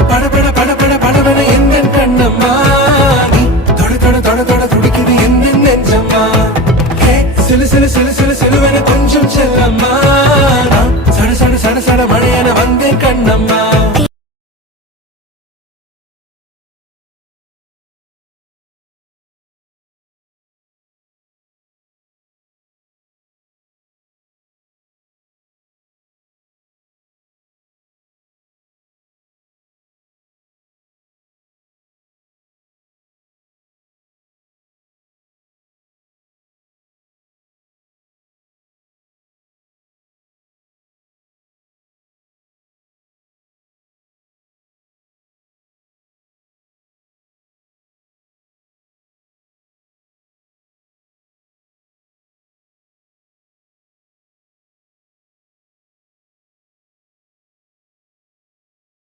படபட படபட படபட எந்த கண்ணம்மா நீ தொட தொட தொட தொட துடிக்குது எந்த நெஞ்சம்மா சிலு சிலு சிலு சிலு சிலுவென கொஞ்சம் செல்லம்மா சட சட சட சட மழையென வந்தேன் கண்ணம்மா